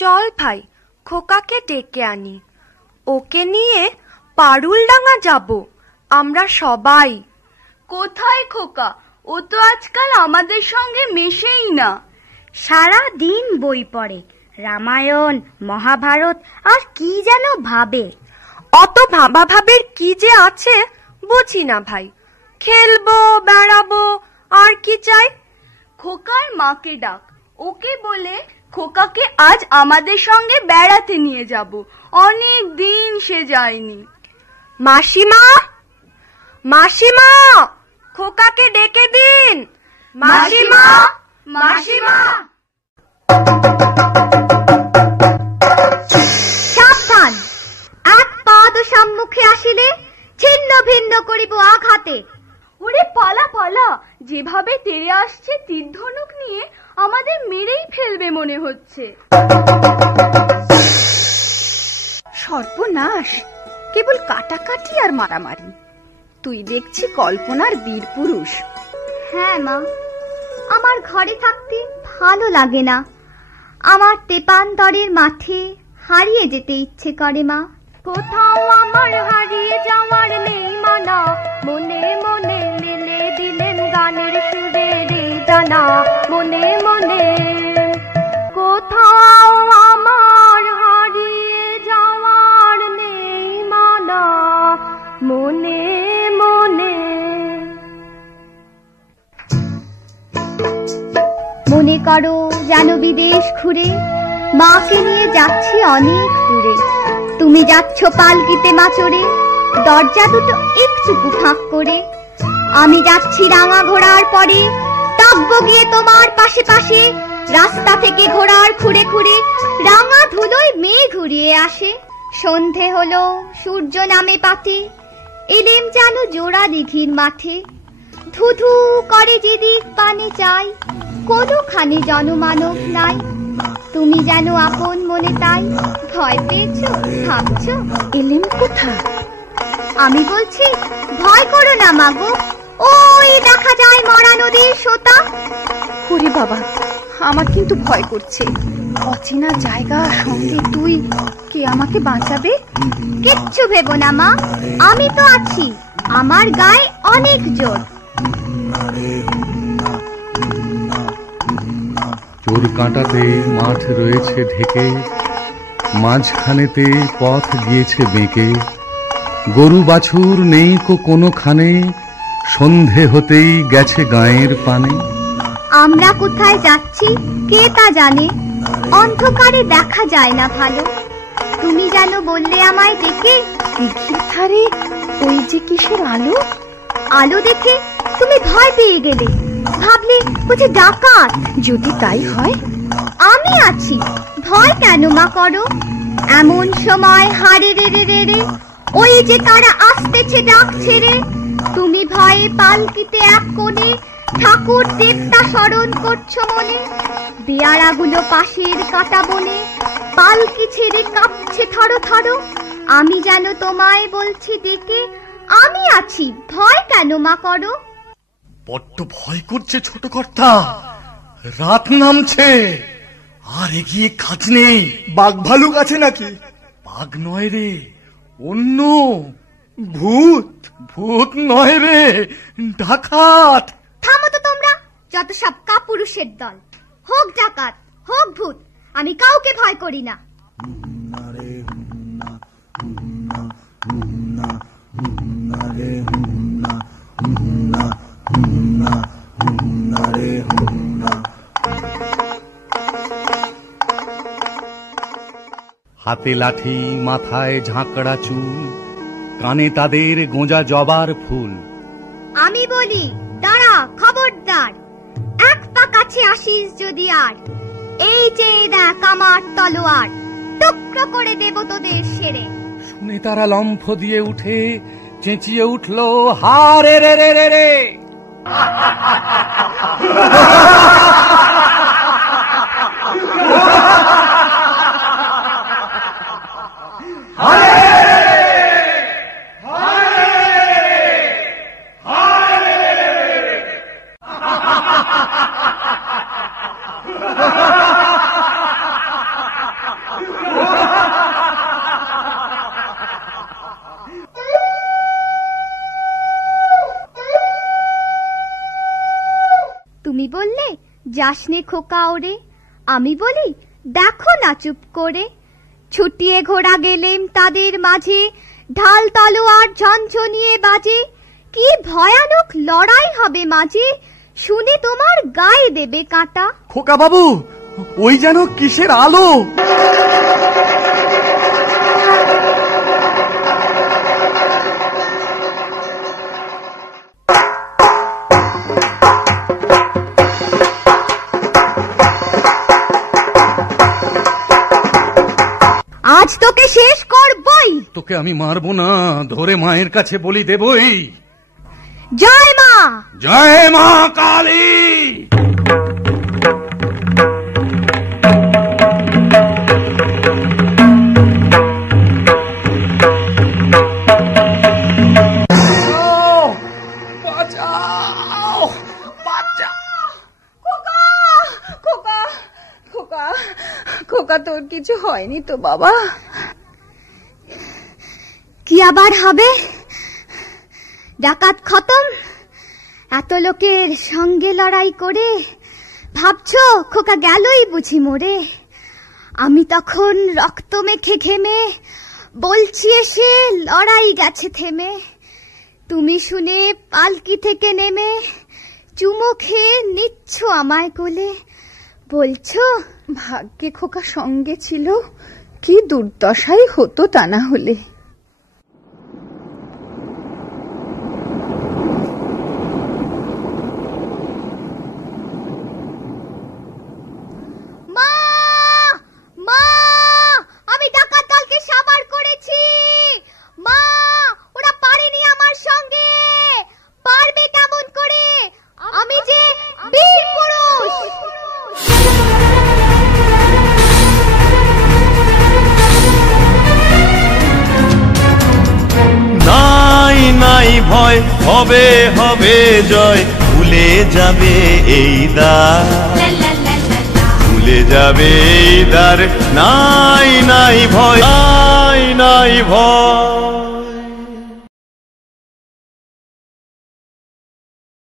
চল ভাই, খোকাকে ডেকে আনি। ওকে নিয়ে পারুলডাঙ্গা যাব আমরা সবাই। কোথায় খোকা? ও তো আজকাল আমাদের সঙ্গে মেশেই না। সারা দিন বই পড়ে, রামায়ণ, মহাভারত আর কি যেন ভাবে। অত ভাবা ভাবের কি যে আছে বুঝি না ভাই। খেলবো, বেড়াবো, আর কি চাই? খোকার মাকে ডাক, ওকে বলে খোকাকে আজ আমাদের সঙ্গে বেড়াতে নিয়ে যাব। অনেক দিন সে যায়নি। মাসিমা, মাসিমা, খোকাকে ডেকে দিন। মাসিমা, মাসিমা। সাবধান, এক পাদ সম্মুখে আসিলে ছিন্ন ভিন্ন করিব আঘাতে। ওরে পালা পালা, যেভাবে তেড়ে আসছে তীর ধনুক নিয়ে আমাদের মেরেই ফেলবে মনে হচ্ছে। সর্বনাশ, কেবল কাটাকাটি আর মারামারি। তুই দেখছি কল্পনার বীর পুরুষ। হ্যাঁ মা, আমার ঘরে থাকতে ভালো লাগে না। আমার তেপান্তরের মাঠে হারিয়ে যেতে ইচ্ছে করে মা। কোথাও আমার হারিয়ে যাওয়ার নেই মানা, মনে মনে মেলে দিলেন গানের সুরে রে জানা। মনে মনে কোথাও আমার হারিয়ে যাওয়ার নেই মানা, মনে মনে। মনে করো যেন বিদেশ ঘুরে মাকে নিয়ে যাচ্ছি অনেক দূরে। তুমি যাচ্ছ পালকিতে মাচড়ে, দরজা দুটো একটুকু ফাঁক করে। আমি যাচ্ছি রাঙা ঘোড়ার পরে, থাকবো গিয়ে তোমার পাশে পাশে। রাস্তা থেকে ঘোড়ার খুঁড়ে খুঁড়ে রাঙা ধুলোয় মেয়ে ঘুরিয়ে আসে। সন্ধে হলো, সূর্য নামে পাতে, এলেম যেন জোড়া দিঘির মাঠে। ধুধু করে যেদিক পানে চাই, কোনোখানে জনমানব নাই। তুমি যেন আপন মনে তাই, ভয় পেয়েছো ভাবছো এলেম কোথায়? আমি বলছি ভয় করো না মাগো, ওই দেখা যায় মরা নদীর সোতা। ওরে বাবা, আমার কিন্তু ভয় করছে। অচেনা জায়গা, সঙ্গে তুই, কে আমাকে বাঁচাবে? কিচ্ছু ভেবো না মা, আমি তো আছি। আমার গায়ে অনেক জোর। চোর কাঁটাতে মাঠ রয়েছে ঢেকে, মাঝখানেতে পথ গিয়েছে বেঁকে। গরু বাছুর নেই কোনোখানে, সন্ধে হতেই গেছে গায়ের পানে। আমরা কোথায় যাচ্ছি কে তা জানে, অন্ধকারে দেখা যায় না ভালো। তুমি যেন বললে আমায় ডেকে, দিঘির ধারে ওই যে কিসের আলো। আলো দেখে তুমি ভয় পেয়ে গেলে, ভাবলে বুঝি ডাকাত। যদি তাই হয়, আমি আছি, ভয় কেন মা করো? এমন সময় হারে রে রে রে রে, ওই যে কারা আসতেছে ডাক ছেড়ে। তুমি ভয়ে পালকিতে এক কোণে ঠাকুর দেবতা স্মরণ করছো মনে। বেয়ারাগুলো পাশের কাটা বনে, পালকি ছেড়ে কাঁপছে থরো থরো। আমি যেন তোমায় বলছি ডেকে, আমি আছি, ভয় কেন মা করো? বড্ড ভয় করছে ছোট কর্তা, রাত নামছে, আর এগিয়ে কাজ নেই। বাঘ ভালুক আছে নাকি? বাঘ নয় রে, অন্য ভূত। ভূত নয় রে, ডাকাত। থামো তো তোমরা, যত সব কাপুরুষের দল। হোক ডাকাত, হোক ভূত, আমি কাউকে ভয় করি না। হাতে লাঠি, মাথায় ঝাঁকড়া চুল, কানে তাদের গোঁজা জবার ফুল। আমি বলি দাঁড়া, খবরদার, এক পা কাছে আসিস যদি আর। এই যে দেখ আমার তলোয়ার, টুকরো করে দেব তোদের সেরে। শুনে তারা লম্ফ দিয়ে উঠে চেঁচিয়ে উঠল, হারে রে রে রে রে। যাসনে খোকা ওরে, আমি বলি দেখো না চুপ করে। ছুটিয়ে ঘোড়া গেলেম তাদের মাঝে, ঢাল তলোয়ার ঝনঝনিয়ে বাজে। কি ভয়ানক লড়াই হবে মাঝে, শুনে তোমার গায়ে দেবে কাঁটা। খোকা বাবু, ওই যেন কিসের আলো! আজ তোকে শেষ করবই। তোকে আমি মারবো না, ধরে মায়ের কাছে বলি দেবই। জয় মা, জয় মা কালী। খোকা তোর কিছু হয়নি তো বাবা? কি আবার হবে? ডাকাত খতম, এত লোকের সঙ্গে লড়াই করে ভাবছো খোকা গেলই বুঝি মরে। আমি তখন রক্ত মেখে ঘেমে বলছি এসে লড়াই গেছে থেমে। তুমি শুনে পালকি থেকে নেমে চুমো খেয়ে নিচ্ছ আমায় কোলে, বলছো ভাগ্যে খোকা সঙ্গে ছিল, কি দুর্দশাই হতো তা না হলে। মা, মা, আমি ডাকাত দলকে সাবার করেছি। মা, ওরা পারেনি আমার সঙ্গে, পারবে কেমন করে? আমি যে বীর পুরুষ। নাই নাই ভয়, হবে হবে জয়, ভুলে যাবে এই দ্বার, ভুলে যাবে এই দ্বার। নাই নাই ভয়, নাই নাই ভয়।